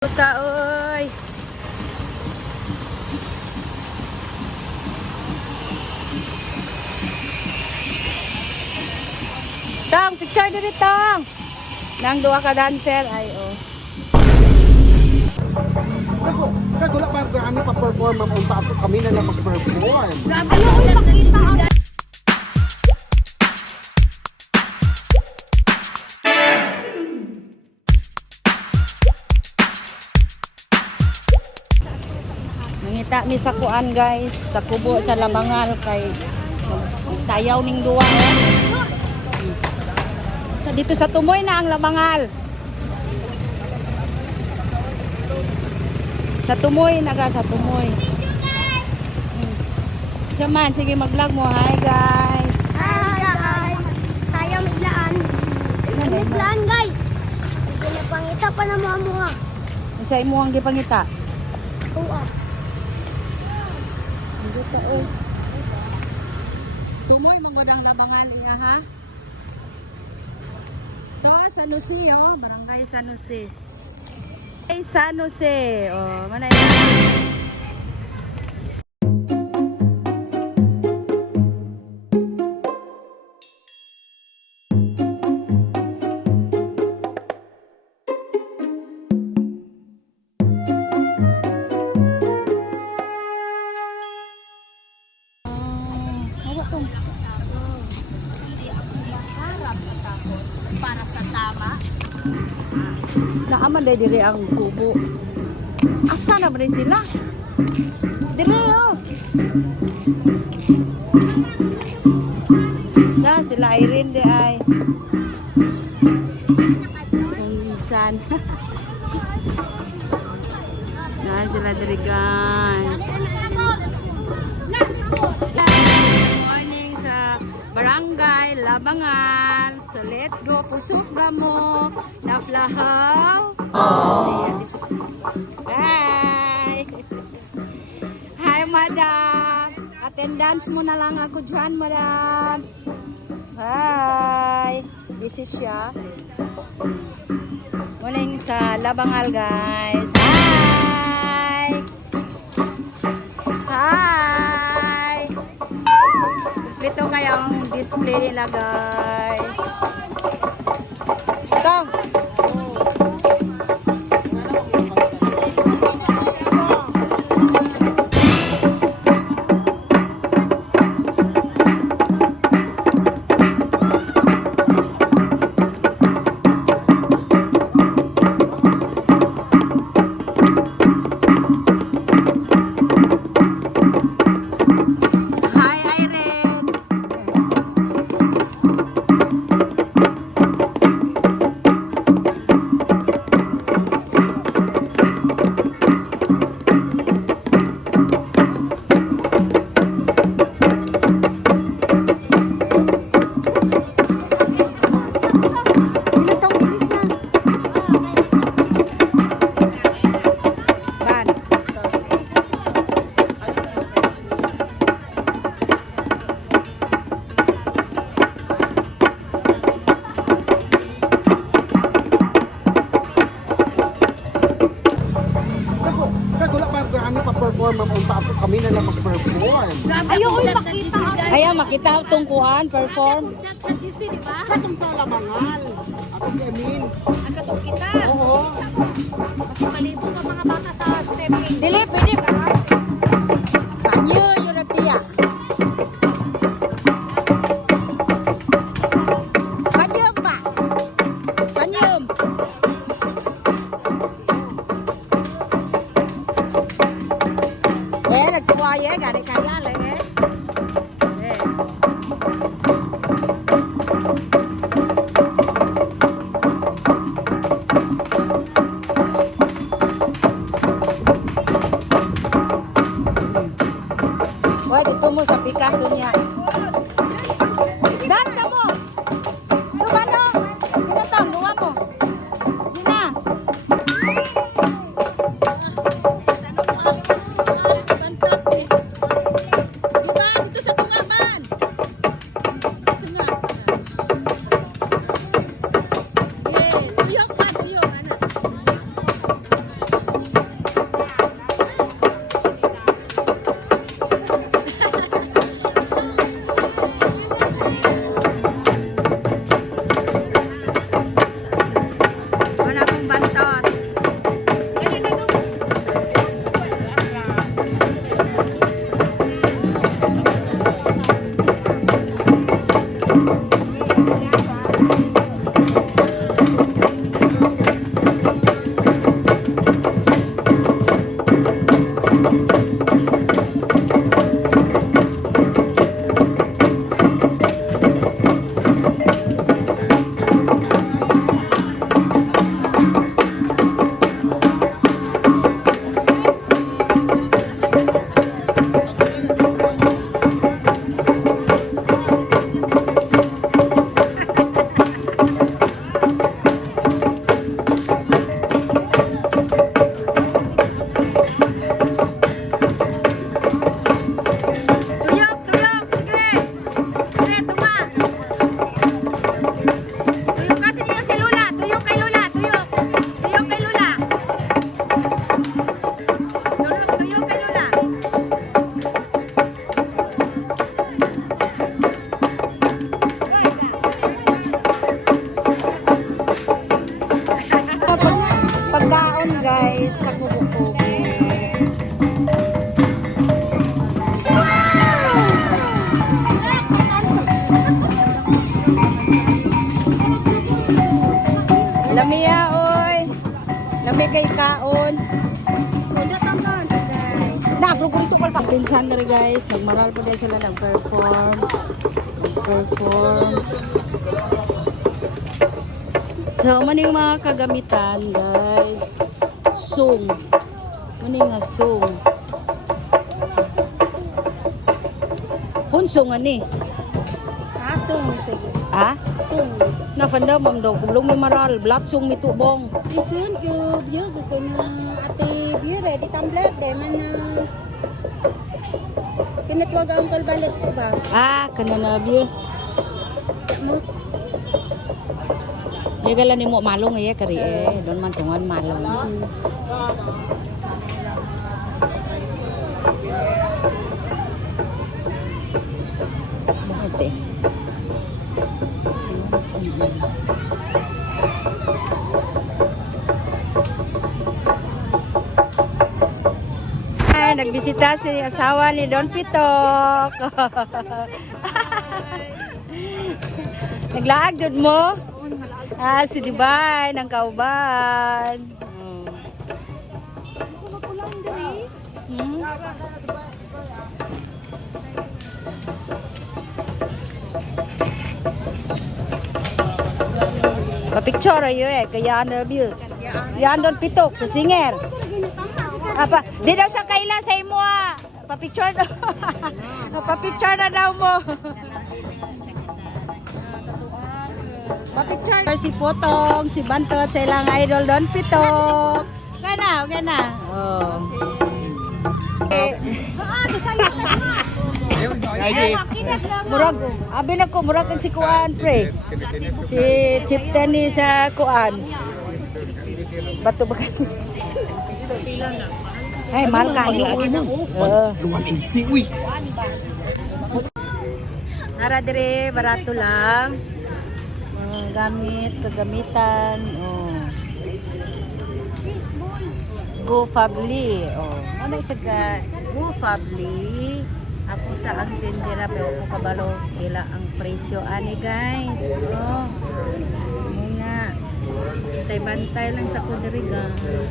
Puta oy. Tong, picture diri tong. Nang duha ka dancer ay oh. Kasi wala pa kami pa-perform mamunta ako kami na lang mag-perform. Grabe ano uy pakita. Nangita mi sa kuan guys, sa kubo sa Labangal kay sayaw ning duwa. Sa dito sa Tumoy na ang Labangal. Sa Tumoy naga sa Tumoy. Jaman, sige mag-vlog mo. Hi guys. Hi guys! Sayang miglaan. Miglaan guys! Pinapangita pa na mga. Ang sa imo ang gipangita. Oo. Dito oh. Tumoy mangod ang Labangal iya ha. To San Jose oh, Barangay San Jose. Hey, San Jose. Oh, mana yan? Para sa tama. Naaman dahil diri ang kubo. Asa na ba rin sila? Diri oh. Na sila Irene di ay. Minsan. Na sila diri guys. Morning sa Barangay Labangal. So let's go pusok gamo. Naflahaw. Hi. Hi madam. Attendance mo na lang ako dyan madam. Hi. Busy siya. Morning sa Labangal guys. Hi. Hi. Ito kayang display nila guys. Tong. Kasi wala pa kami pa-perform mamunta ako kami na lang mag-perform. Ayaw ko ipakita. Ayan, makita itong kuhan, perform. Chat sa GC, di ba? Katong sa Labangal. Ako Kemin. Ang katong kita. Oo. Kasi malibo ka mga bata sa stepping. Dili, pwede ba? Kanyo, Europea. Kanyom ba? Kanyom. Nagtuwa ye, gari kaya lang eh. Wah, dito mo sa Picasso niya. Dance na mo! Duwa no! Pinatang, duwa mo. Di na. Diba, dito sa Tungaban. Dito nga. Yeah, tuyok pa, tuyok. Ano? guys sa kubo. Lamia oy. Lami kay kaon. Na frugon to kal pasinsan ri guys. Nagmaral pa guys sila nag-perform. So, mani yung mga kagamitan, guys. Sung. Mani nga sung. Sung ani. Sung, sige. Ah? Sung. Nafanda mam daw kublong may maral, black sung mitubong. Isun, biyo, gagawin na ate biyo, ready tumbler, de man na kinatwag ang kalbalat ko ba? Ah, kanana biyo. Mo, Ye gala ni mo malong ye kari don man tungan malong. Ate. Ay, nagbisita si asawa ni Don Pitok. Naglaag jud mo? Ah, si Dibay ng Kauban. Hmm? Pa-picture ayo kaya ano view. Yan Don Pitok sa singer. Apa, di daw siya kaila sa imo ah. Pa-picture daw. Pa-picture na daw mo. Pa-picture si Potong, si Bantot, sa ilang idol Don Pitok. Gana. Oh. Murag, abi na ko murag kang si Kuan pre. Si Chip Tenny sa Kuan. Bato ba? Ay, mahal kayo. Luwan inti, uy. Nara dire barato lang. Gamit, kagamitan. Oh. Go Fably. Oh. Ano siya guys? Go Fably. Ako sa ang tindera pero ko kabalo kila ang presyo ani guys. Oh. Muna. Bantay lang sa kudiri guys.